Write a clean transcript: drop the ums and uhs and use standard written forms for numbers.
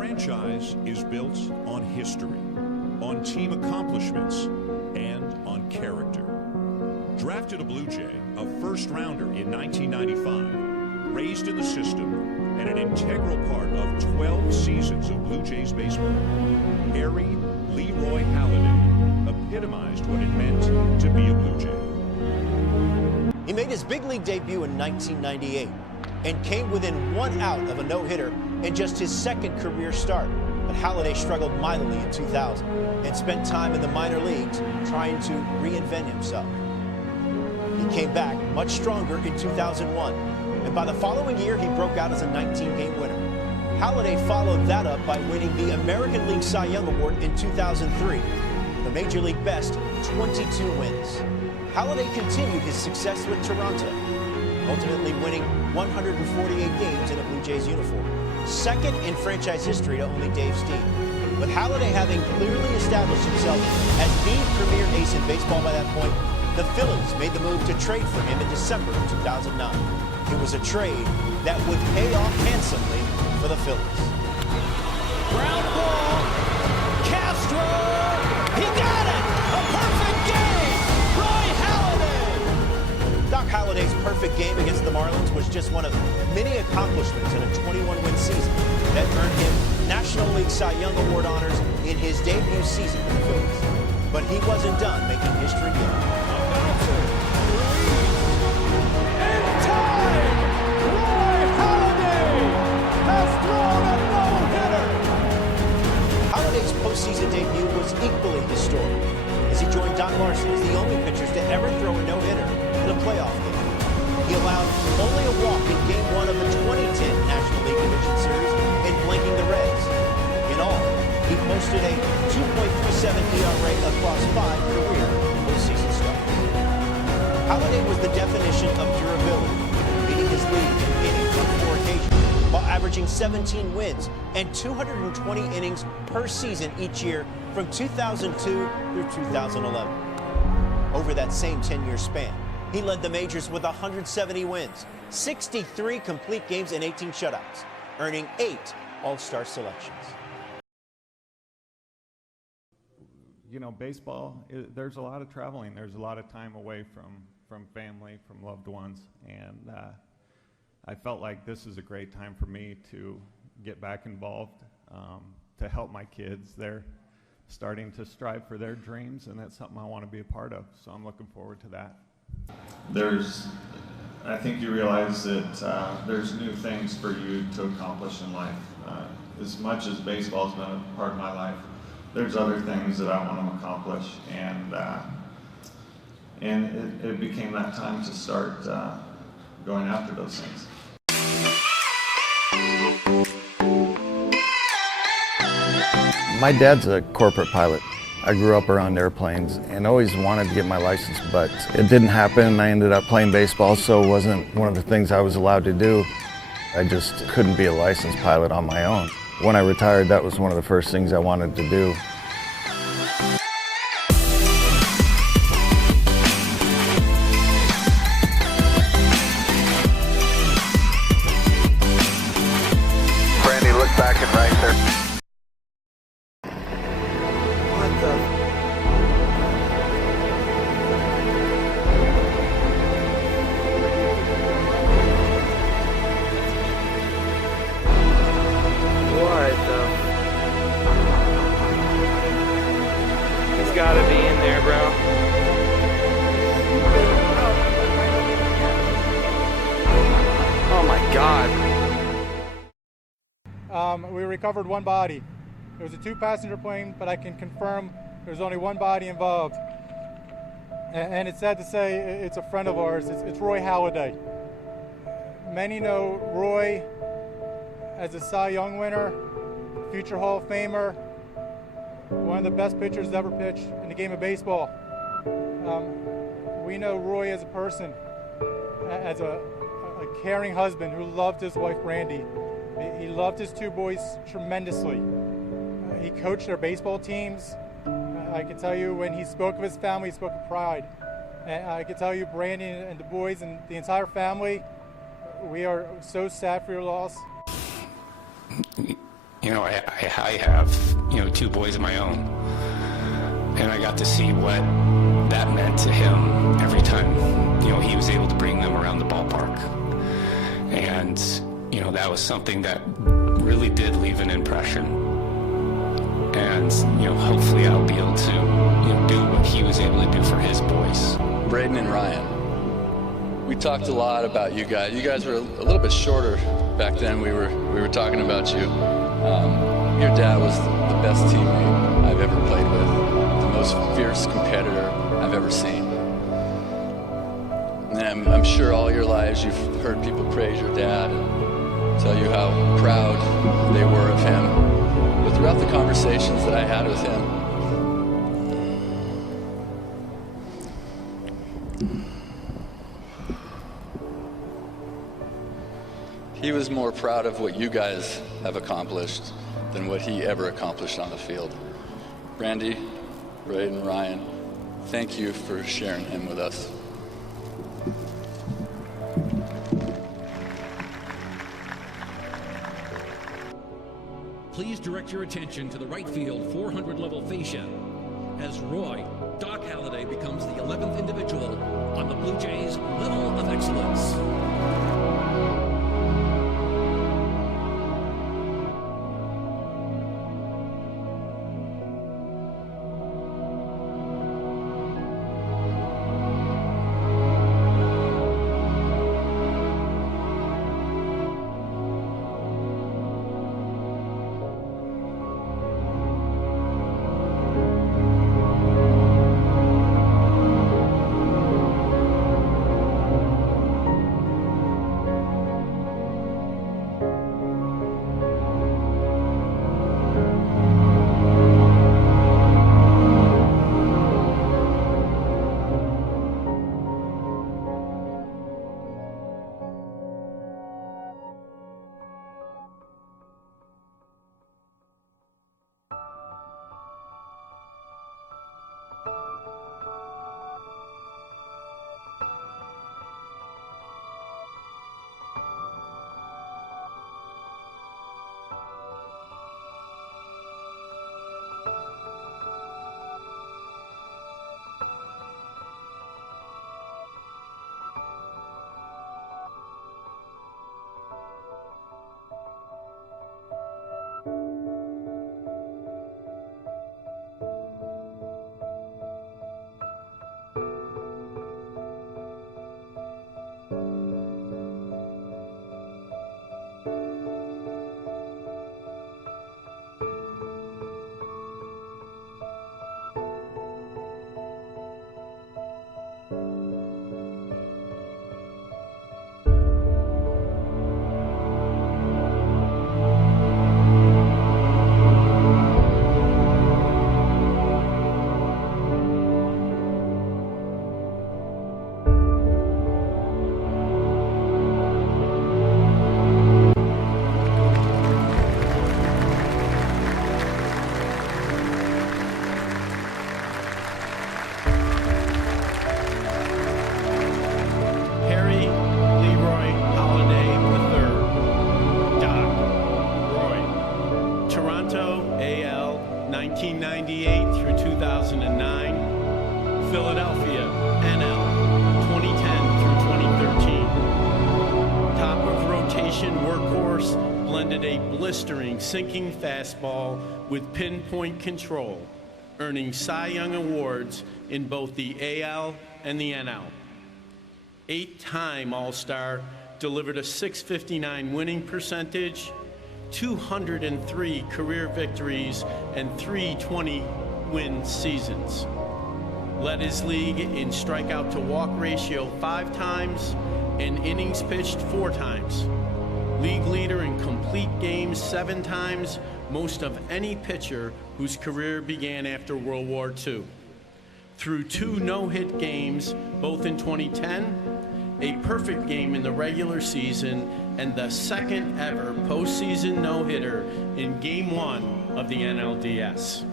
franchise is built on history, on team accomplishments, and on character. Drafted a Blue Jay, a first-rounder in 1995, raised in the system, and an integral part of 12 seasons of Blue Jays baseball, Harry Leroy Halladay epitomized what it meant to be a Blue Jay. He made his big league debut in 1998 and came within 1 out of a no-hitter in just his second career start. But Halladay struggled mightily in 2000 and spent time in the minor leagues trying to reinvent himself. He came back much stronger in 2001, and by the following year, he broke out as a 19-game winner. Halladay followed that up by winning the American League Cy Young Award in 2003, the Major League best 22 wins. Halladay continued his success with Toronto, ultimately winning 148 games in a Blue Jays uniform, second in franchise history to only Dave Steen. With Halladay having clearly established himself as the premier ace in baseball by that point, the Phillies made the move to trade for him in December of 2009. It was a trade that would pay off handsomely for the Phillies. Ground ball, Castro, he got it! A perfect game! Roy Halladay! Doc Halladay's perfect game against the Marlins was just one of many accomplishments in a 21-win season that earned him National League Cy Young Award honors in his debut season with the Phillies. But he wasn't done making history yet. Halladay's postseason debut was equally historic, as he joined Don Larson as the only pitchers to ever throw a no-hitter in a playoff game. He allowed only a walk in Game 1 of the 2010 National League Division Series in blanking the Reds. In all, he posted a 2.37 ERA across 5 career postseason starts. Halladay was the definition of durability, beating his lead in innings on 4 occasions, while averaging 17 wins and 220 innings per season each year from 2002 through 2011. Over that same 10-year span, he led the majors with 170 wins, 63 complete games, and 18 shutouts, earning 8 All-Star selections. You know, baseball, there's a lot of traveling. There's a lot of time away from family, from loved ones, and I felt like this is a great time for me to get back involved, to help my kids. They're starting to strive for their dreams, and that's something I want to be a part of, so I'm looking forward to that. I think you realize that there's new things for you to accomplish in life. As much as baseball's been a part of my life, there's other things that I want to accomplish, and it became that time to start going after those things. My dad's a corporate pilot. I grew up around airplanes and always wanted to get my license, but it didn't happen. I ended up playing baseball, so it wasn't one of the things I was allowed to do. I just couldn't be a licensed pilot on my own. When I retired, that was one of the first things I wanted to do. Brandy, look back and right there. He's got to be in there, bro. Oh my God. We recovered one body. It was a 2-passenger plane, but I can confirm there's only one body involved. And it's sad to say it's a friend of ours. It's Roy Halladay. Many know Roy as a Cy Young winner, future Hall of Famer, one of the best pitchers to ever pitch in the game of baseball. We know Roy as a person, as a caring husband who loved his wife Brandy. He loved his 2 boys tremendously. He coached their baseball teams. I can tell you when he spoke of his family, he spoke of pride. And I can tell you, Brandy and the boys and the entire family, we are so sad for your loss. You know, I have, you know, 2 boys of my own, and I got to see what that meant to him every time, you know, he was able to bring them around the ballpark. And, you know, that was something that really did leave an impression. And, you know, hopefully I'll be able to, you know, do what he was able to do for his boys. Braden and Ryan, we talked a lot about you guys. You guys were a little bit shorter back then. We were talking about you. Your dad was the best teammate I've ever played with, the most fierce competitor I've ever seen. And I'm sure all your lives you've heard people praise your dad and tell you how proud they were of him. But throughout the conversations that I had with him, he was more proud of what you guys have accomplished than what he ever accomplished on the field. Brandy, Braden, Ryan, thank you for sharing him with us. Please direct your attention to the right field 400 level fascia as Roy Doc Halladay becomes the 11th individual on the Blue Jays level of excellence. Toronto, AL, 1998 through 2009. Philadelphia, NL, 2010 through 2013. Top of rotation workhorse, blended a blistering sinking fastball with pinpoint control, earning Cy Young awards in both the AL and the NL. 8-time All-Star, delivered a .659 winning percentage, 203 career victories, and 320-win seasons. Led his league in strikeout to walk ratio 5 times and innings pitched 4 times. League leader in complete games 7 times, most of any pitcher whose career began after World War II. Through 2 no-hit games, both in 2010, a perfect game in the regular season, and the second ever postseason no-hitter in Game 1 of the NLDS.